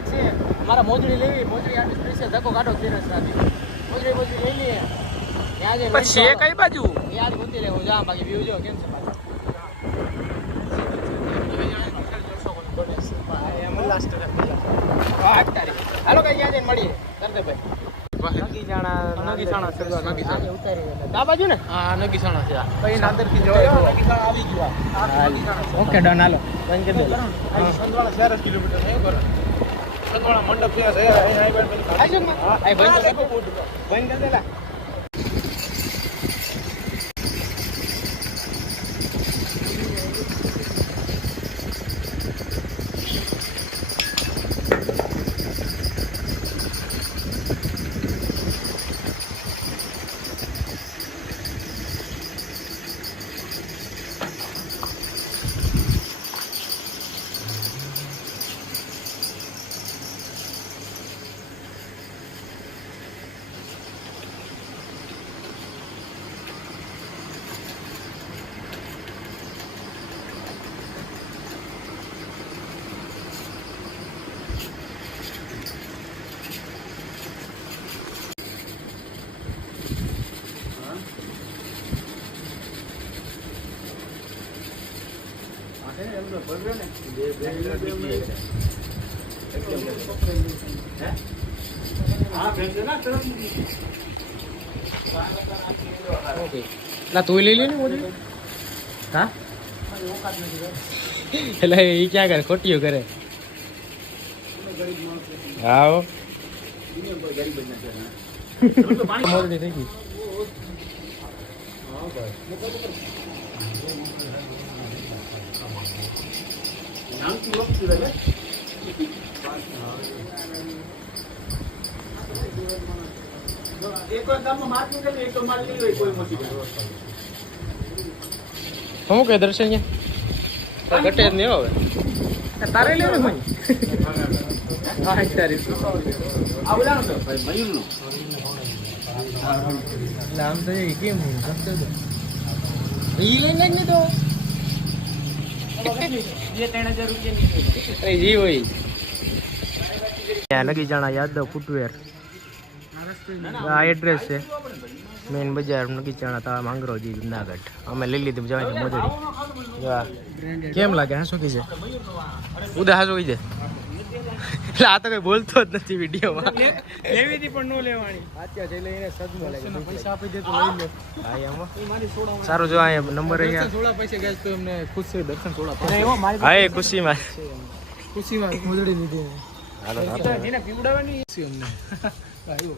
યાદ છે અમારા મોજડી લેવી, મોજડી આટલી સ્પેશિયલ ધક્કો કાઢો ફિરસ સાથે મોજડી લઈ લઈએ યાદ પછી એ કઈ બાજુ યાદ ગોતી લેવું જા બાકી વ્યૂ જો કેમ છે પાછો હાલો કઈ યાદ મળીએ દર્દભાઈ નગીસાણા આ બાજુ ને હા નગીસાણા છે ભાઈ અંદરથી જોયો નગીસાણા આવી ગયો ઓકે ડન હાલો બંધ કરી દો સંધવાળા 4 કિલોમીટર છે બરાબર સંધવાળા મંડપ છે આઈ બંધ કરી દેલા ના તું લઈ લે ને મોદી હા એટલે એ ક્યાં કરે ખોટીઓ કરે હા મોરડી થઈ ગઈ શું કે દર્શન ઘટે જ નહીં હવે તારે લેવું હોય આમ તો કેમ ઈ લઈને જ નહીં તો 2-3 હજાર રૂપિયા જી હોય નગીજાણા યાદવ ફૂટવેર આ એડ્રેસ છે મેન બજાર નગીચાણા તા માંગરોજી જુનાગઢ અમે લઈ લીધું જવાની મોજડી કેમ લાગે હા શું કીધે ઉદા હા શું કીધે એટલે આ તો કઈ બોલતો જ નથી વિડીયોમાં લેવી હતી પણ નો લેવાની આત્યા જઈ લઈને સદમો લાગે પૈસા આપી દે તો લઈ લે હા એમાં સારું જો અહીંયા નંબર અહીંયા થોડા પૈસા ગેસ તો એમને ખુશ છે દર્શન થોડા હા એ ખુશીમાં મોજડી લીધી હાલો એને પીવડાવવાની છે અમને આવ્યો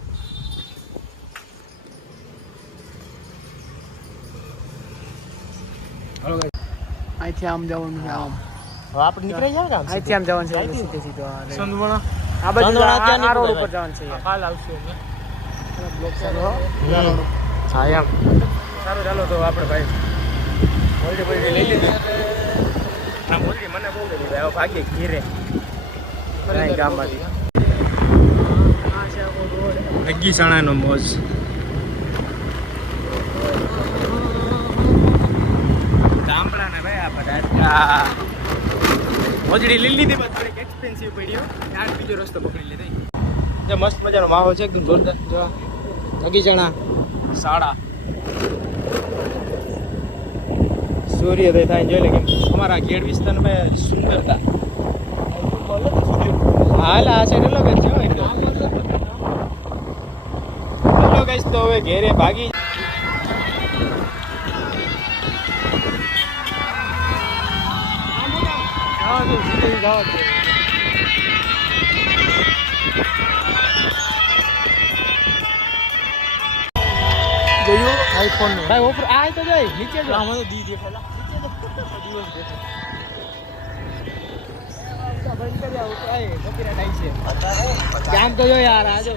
હાલો ગાઈસ અહીંથી આમ જવાનું આમ હવે આપણે નીકળી જાય ને અહીંથી આમ જવાનું છે સીધે સીધો સંધવાણા આ બાજુ આ રોડ ઉપર જવાનું છે હાલ આવશે બ્લોક ચાલો હા એમ સારું ચાલો તો આપણે ભાઈ મોલડી ભાઈ લઈ લીધી આ મોલડી મને બહુ ગમી હવે ભાગીએ ઘીરે ગામમાંથી નગીસાણાનો મોજ ગામડાને ભાઈ આ બધા મોજડી લઈ લીધી બસ થોડીક એક્સપેન્સિવ પડ્યો આ બીજો રસ્તો પકડી લીધો જે મસ્ત મજાનો માહોલ છે એકદમ જોરદાર જો નગીસાણા શાળા સૂર્યોદય થાય જોઈ લે કેમ અમારા ઘેડ વિસ્તારમાં સુંદરતા હાલ આ છે હેલો ગઈ છે હેલો ગઈશ તો હવે ઘેરે ભાગી જોયું આઈફોન ભાઈ ઓપર આ તો જાય નીચે જો આમાં તો દી દેખાલા નીચે તો દિવસ દેખાય બંધ કરી આવો તો આય કોપીરાઈટ આવી છે કામ તો જો યાર આ જો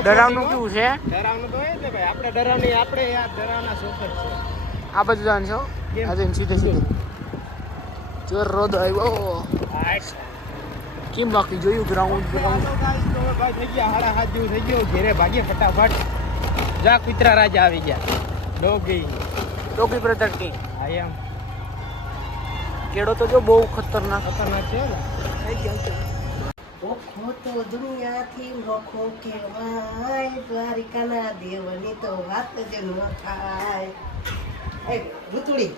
ડરાવનું કેવું છે ડરાવનું તો એ જ ને ભાઈ આપણે ડરાવની આપણે યાર ડરાવના શોખર છે આ બધું જાણ છો આજે સીધે સીધે જોર રોદ આવ્યો કેમ બાકી જોયું ગ્રાઉન્ડ થઈ ગયા 7:30 જેવું થઈ ગયો ઘેરે ભાગીએ ફટાફટ જા કુતરા રાજા આવી ગયા ડોગી પ્રદર્શની આઈ એમ કેળો તો જો બહુ ખતરનાક છે ને. ઓખો તો દુનિયાથી નોખો કહેવાય, દ્વારિકાના દેવની તો વાત જ ન થાય. એ ભૂતળી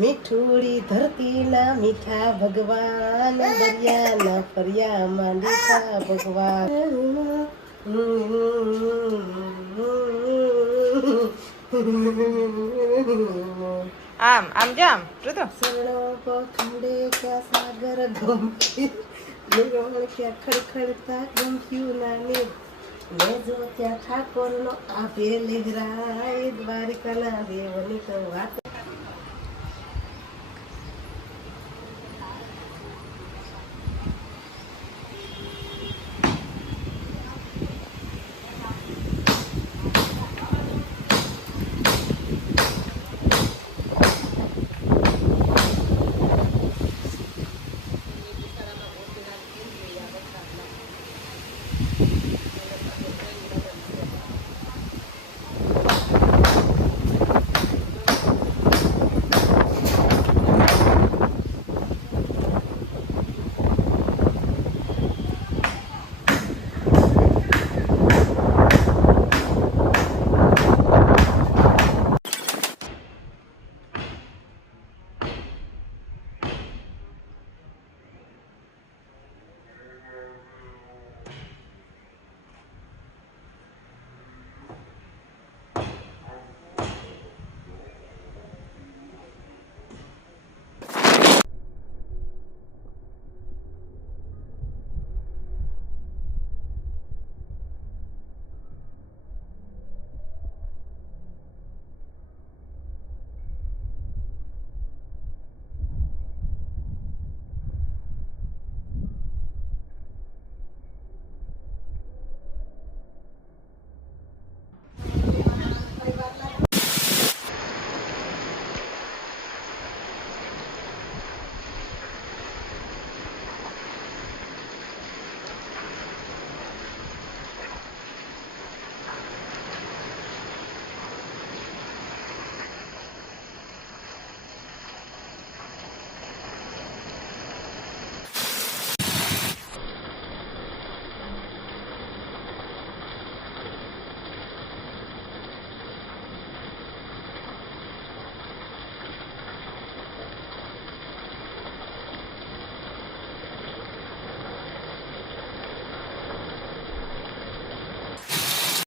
મીઠુડી ધરતીના મીઠા ભગવાન, દરિયાના ફર્યા માંડીતા ભગવાન. આમ આમ જામ જોતો શરણો પખંડે ક્યાં સાગર ગમતી, નિરોણ ક્યાં ખડખડતા ગમત્યું નાની, ને જો ત્યાં ઠાકોરનો આભે લહેરાય, દ્વારિકાના દેવની તો વાત